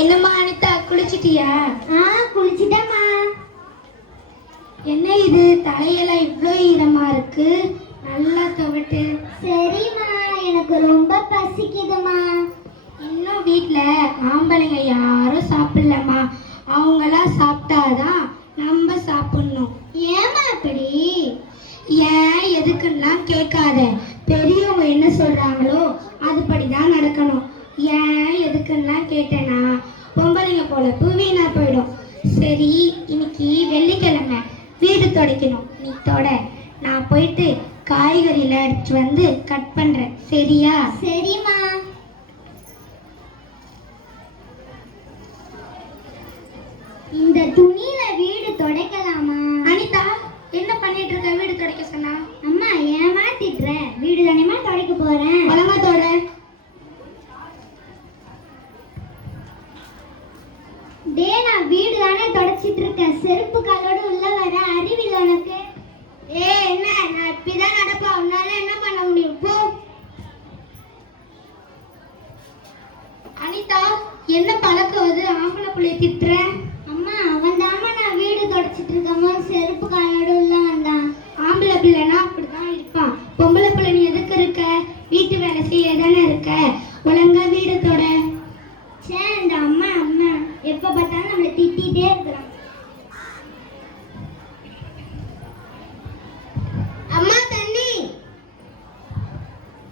என்னம்மா அனிதா, குளிச்சிட்டியா? குளிச்சிட்டேம்மா. என்ன இது, தலையெல்லாம் இவ்வளோ ஈரமா இருக்கு? நல்லா துவட்டு. சரிம்மா, எனக்கு ரொம்ப பசிக்குதுமா. இன்னும் வீட்டில் ஆம்பளைங்க யாரும் சாப்பிடலம்மா. அவங்களாம் சாப்பிட்டாதான் நம்ம சாப்பிடணும். ஏமா அப்படி? ஏன் எதுக்குன்னா கேட்காத. பெரியவங்க என்ன சொல்றாங்களோ அதுபடிதான் நடக்கணும். ஏன் எதுக்குன்னா கேட்டேன்னா பொம்பளைங்க பொழப்பு வீணா போயிடும். சரி, இன்னைக்கு வெள்ளிக்கிழமை, வீடு துடைக்கணும். நீ தொட, நான் போயிட்டு காய்கறியில எடுத்து வந்து கட் பண்றேன். சரியா? சரிம்மா. இந்த துணியில வீடு துடைக்கலாமா? அனிதா, என்ன பண்ணிட்டு இருக்க? வீடு துடைக்க சொன்னா? அம்மா ஏமாத்திட்டுற, வீடு தானேமா துடைக்க போறேன். ஒழுங்கா தொட. டே, நான் வீடு தானே துடைச்சிட்டு இருக்கேன். செருப்பு காலோட உள்ள வர அறிவில்லை உனக்கு? என்ன, நான் இப்படிதான் நடப்பா. உன்னால என்ன பண்ண முடியும்? போ. அனிதா, என்ன பழக்கம் அது? ஆம்பளை பிள்ளைய திட்டுற? அம்மா, அவன் தாமா நான் வீடு துடைச்சிட்டு இருக்கேன் செருப்பு காலோட உள்ள வந்தான். ஆம்பளை பிள்ளைனா அப்படிதான் இருப்பான். பொம்பளை பிள்ளை நீ எதுக்கு இருக்க? வீட்டு வேலை செய்ய தானே இருக்க. ஒழுங்கா வீடு தொட. சே, இந்த அம்மா அம்மா எப்ப பார்த்தாலும் நம்மளை திட்டிகிட்டே இருக்கிறான். அம்மா, தண்ணி.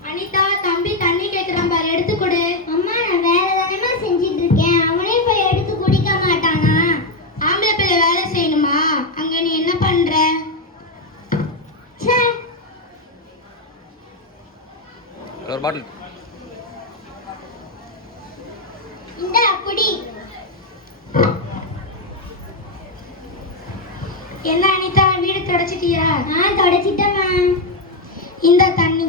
அனிதா, தம்பி தண்ணி கேட்கிறான் பாரு, எடுத்து கொடு. அம்மா, நான் வேலை தானேமா செஞ்சிட்டு இருக்கேன். அவனே போய் எடுத்து குடிக்க மாட்டானா? ஆம்பளை பிள்ளை வேலை செய்யணுமா? அங்க நீ என்ன பண்ற? சே, ஒரு பாட்டில். இந்த குடி. என்ன அனிதா, வீடு தொடச்சிட்டியா? தொடச்சிட்டேம்மா. இந்த தண்ணி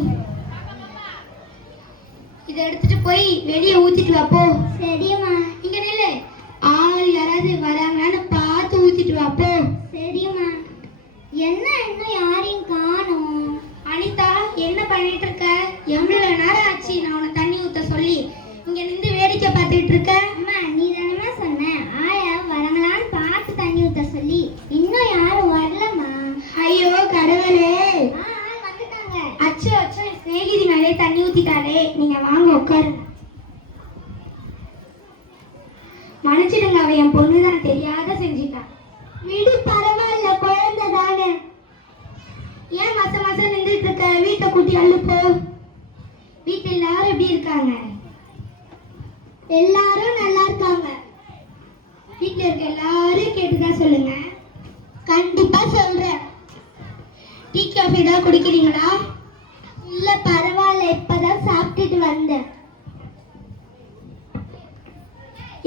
இதை எடுத்துட்டு போய் வெளியே ஊத்திட்டு வா. போ. சரிம்மா. இங்க நில்லு. ஆள் யாராவது வராங்கன்னு பார்த்து ஊத்திட்டு வா. போ. சரிம்மா. என்ன இன்னும் யாரையும் காணோம்? அனிதா, என்ன பண்ணிட்டு இருக்க? எவ்வளவு நேரம் ஆச்சு நான் உன்னை தண்ணி ஊத்த சொல்லி? இங்க நின்று வேடிக்கை பார்த்துட்டு இருக்க? அம்மா, நீ தானேமா சொன்ன ஆயா வரங்களான்னு பார்த்து தண்ணி ஊத்த சொல்லி. இன்னும் யாரும் வரலம்மா. ஐயோ கடவுளே. வந்துட்டாங்க. அச்சோ அச்சோ, சிநேகிதி மேலே தண்ணி ஊத்திட்டாலே. நீங்க வாங்க உட்காரு. மன்னிச்சிடுங்க, அவ என் பொண்ணுதான், தெரியாத செஞ்சிட்டான். விடு, பரவாயில்ல, குழந்தை தானே. ஏன் மாசம் நின்றுட்டு இருக்க? வீட்டை கூட்டி அள்ளு போ. வீட்டுல எல்லாரும் எப்படி இருக்காங்க? எல்லாரும் நல்லா இருக்காங்க. வீட்டுல இருக்க எல்லாரும் கேட்டுதான் சொல்லுங்க. கண்டிப்பா சொல்றேன். டீ காஃபி தான் குடிக்கிறீங்களா? இல்ல, பரவாயில்ல, இப்பதான் சாப்பிட்டுட்டு வந்தேன்.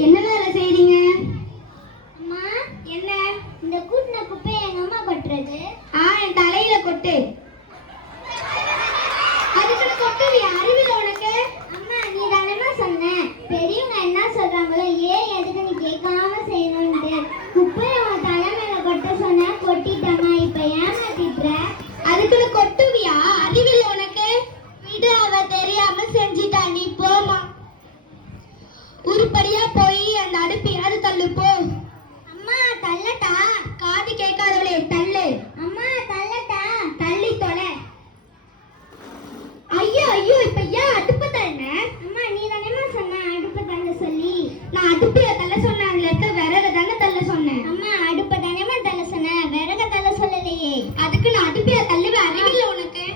என்ன வேலை செய்றீங்க? அம்மா, என்ன? இந்த கூட்டின குப்பையை எங்க அம்மா கொட்டுறது. என் தலையில கொட்டு. அதுக்குன்னு கொட்டுவியா? அறிவில்லை உனக்கு? அம்மா, நீ தானேமா சொன்ன பெரியவங்க என்ன சொல்றாங்களோ ஏன் எதுக்கு நீ கேட்காம செய்யணும்ட்டு. குப்பையை உன் தலைமையில கொட்ட சொன்ன, கொட்டிட்டம்மா. இப்ப ஏமாத்திட்டுற. அதுக்குன்னு கொட்டுவியா? அறிவில்லை உனக்கு? விடு, அவ தெரியாம செஞ்சிட்டா, நீ போமா. உருப்படியா போய் அந்த அடுப்பையாவது தள்ளு. போ. அம்மா, தள்ளட்டா? காது கேட்காதவளே, தள்ளு. அம்மா, தள்ளட்டா? தள்ளி தொலை. ஐயோ ஐயோ, இப்ப ஏன் அடுப்பு தள்ள? அம்மா, நீ தானேமா சொன்ன அடுப்பை தள்ள சொல்லி. நான் அடுப்புல தள்ள சொன்னேன், அதுல இருக்க விறகு தானே தள்ள சொன்னேன். அம்மா, அடுப்பை தானேமா தள்ள சொன்ன, விறக தள்ள சொல்லலையே. அதுக்கு நான் அடுப்புல தள்ளுவேன். அறிவில்லை உனக்கு?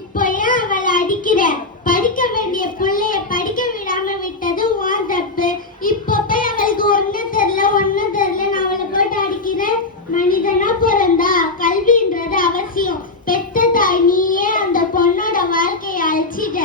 இப்போ ஏன் அவளை அடிக்கிற? படிக்க வேண்டிய பிள்ளைய படிக்க விடாம விட்டது உன் தப்பு. இப்போ போய் அவளுக்கு ஒண்ணும் தெரியல நான் அவளை போட்டு அடிக்கிறேன். மனிதனா பிறந்தா கல்வின்றது அவசியம். பெத்த தாய் நீயே அந்த பொண்ணோட வாழ்க்கையை அழிச்சிட்ட.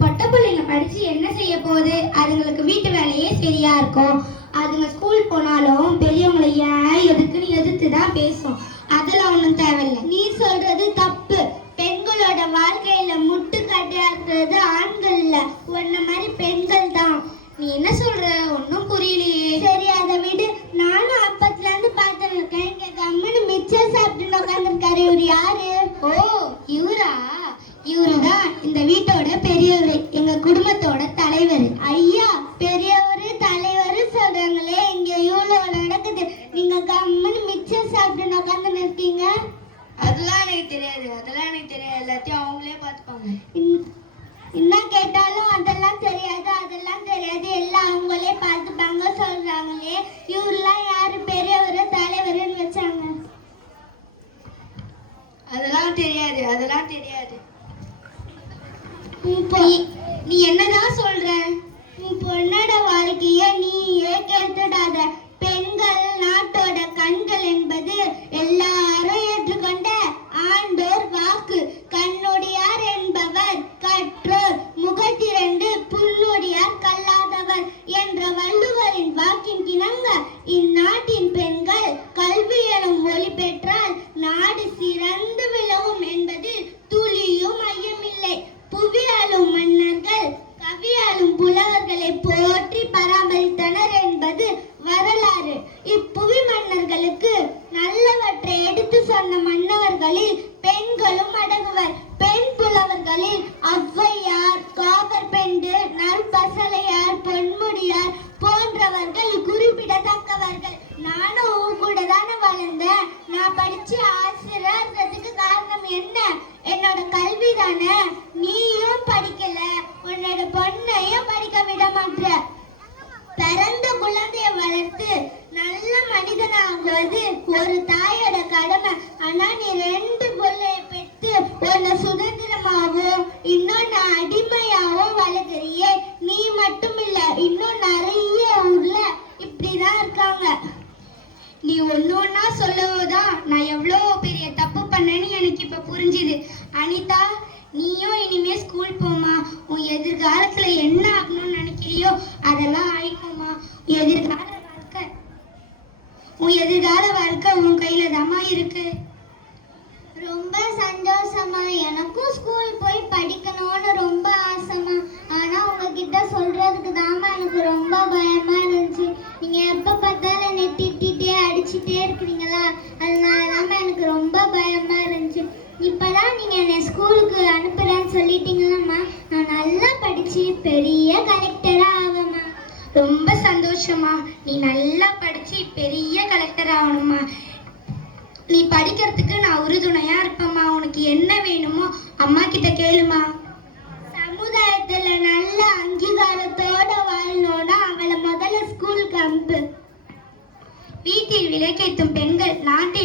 பொட்ட பிள்ளைங்க படிச்சு என்ன செய்ய போகுது? அதுங்களுக்கு வீட்டு வேலையே சரியா இருக்கும். அதுங்க ஸ்கூல் போனாலும் பெரியவங்களை ஏன் எதுக்குன்னு எதிர்த்து தான் பேசும். அதெல்லாம் ஒன்றும் தேவையில்லை. நீ சொல்றது தப்பு. பெண்களோட வாழ்க்கையில முட்டுக்கட்டையாக்குறது ஆண்கள் இல்ல, உன்ன மாதிரி பெண்கள் தான். நீ என்ன சொல்ற? ஒன்றும் புரியலையே. சரி, அதை விடு. நானும் அப்பத்துல இருந்து பார்த்துட்டு இருக்கேன். இங்க கம்முன்னு மிச்சம் சாப்பிட்டு உட்காந்துருக்காரு. இவர் யாரு? ஓ, இவரா? இவருதான் இந்த வீட்டோட பெரியவர், எங்க குடும்பத்தோட தலைவர். ஐயா, பெரியவர் படிக்கிறவர்கள் குறிப்பிடத்தக்கவர்கள். நானும் உன் கூட தானே வளர்ந்தேன். நான் படிச்சு ஆசிரியர்ன்றதுக்கு காரணம் என்ன? என்னோட கல்வி தானே. நீயும் படிக்கல, உன்னோட பொண்ணையும் படிக்க விட மாட்ட. பிறந்த குழந்தைய வளர்த்து நல்ல மனிதனாகுவது ஒரு தாயோட கடமை. ஆனா நீ 2 பிள்ளைய பெற்று ஒன்னு சுதந்திரமாகவும் இன்னொன்னு அடிமையாகவும் வளர்க்குறியே. நீ மட்டும் இல்ல, இன்னும் நிறைய ஊர்ல இப்படிதான் இருக்காங்க. நீ ஒன்று ஒன்றா சொல்லவோதான் நான் எவ்வளோ பெரிய தப்பு பண்ணேன்னு எனக்கு இப்போ புரிஞ்சுது. அனிதா, நீயும் இனிமே ஸ்கூல் போமா. உன் எதிர்காலத்துல என்ன ஆகணும்னு நினைக்கிறியோ அதெல்லாம் ஆயிக்குமா. உன் எதிர்கால வாழ்க்கை உன் கையில தாமா இருக்கு. ரொம்ப சந்தோஷமா. எனக்கும் ஸ்கூல் போய் படிக்கணும்னு ரொம்ப ஆசைமா. ஆனா உங்ககிட்ட சொல்றதுக்கு தாமா எனக்கு ரொம்ப பயமா இருந்துச்சு. நீங்க எப்ப பார்த்தாலும் என்னை திட்டிட்டே அடிச்சுட்டே இருக்கிறீங்களா, அதனாலதாம்மா எனக்கு ரொம்ப பயமா இருந்துச்சு. இப்பதான் நீங்க என்னை ஸ்கூலுக்கு அனுப்புறேன்னு சொல்லிட்டீங்களாம்மா. நான் நல்லா படிச்சு பெரிய கலெக்டரா ஆவேம்மா. ரொம்ப சந்தோஷமா. நீ நல்லா படிச்சு பெரிய கலெக்டர் ஆகணுமா. நீ படிக்கிறதுக்கு நான் உறுதுணையா இருப்பேம்மா. உனக்கு என்ன வேணுமோ அம்மா கிட்ட கேளுமா. சமுதாயத்துல நல்ல அங்கீகாரத்தோட வாழணும்னா அவளை முதல்ல ஸ்கூலுக்கு அனுப்பு. வீட்டில் விளக்கேற்றும் பெண்கள் நாட்டை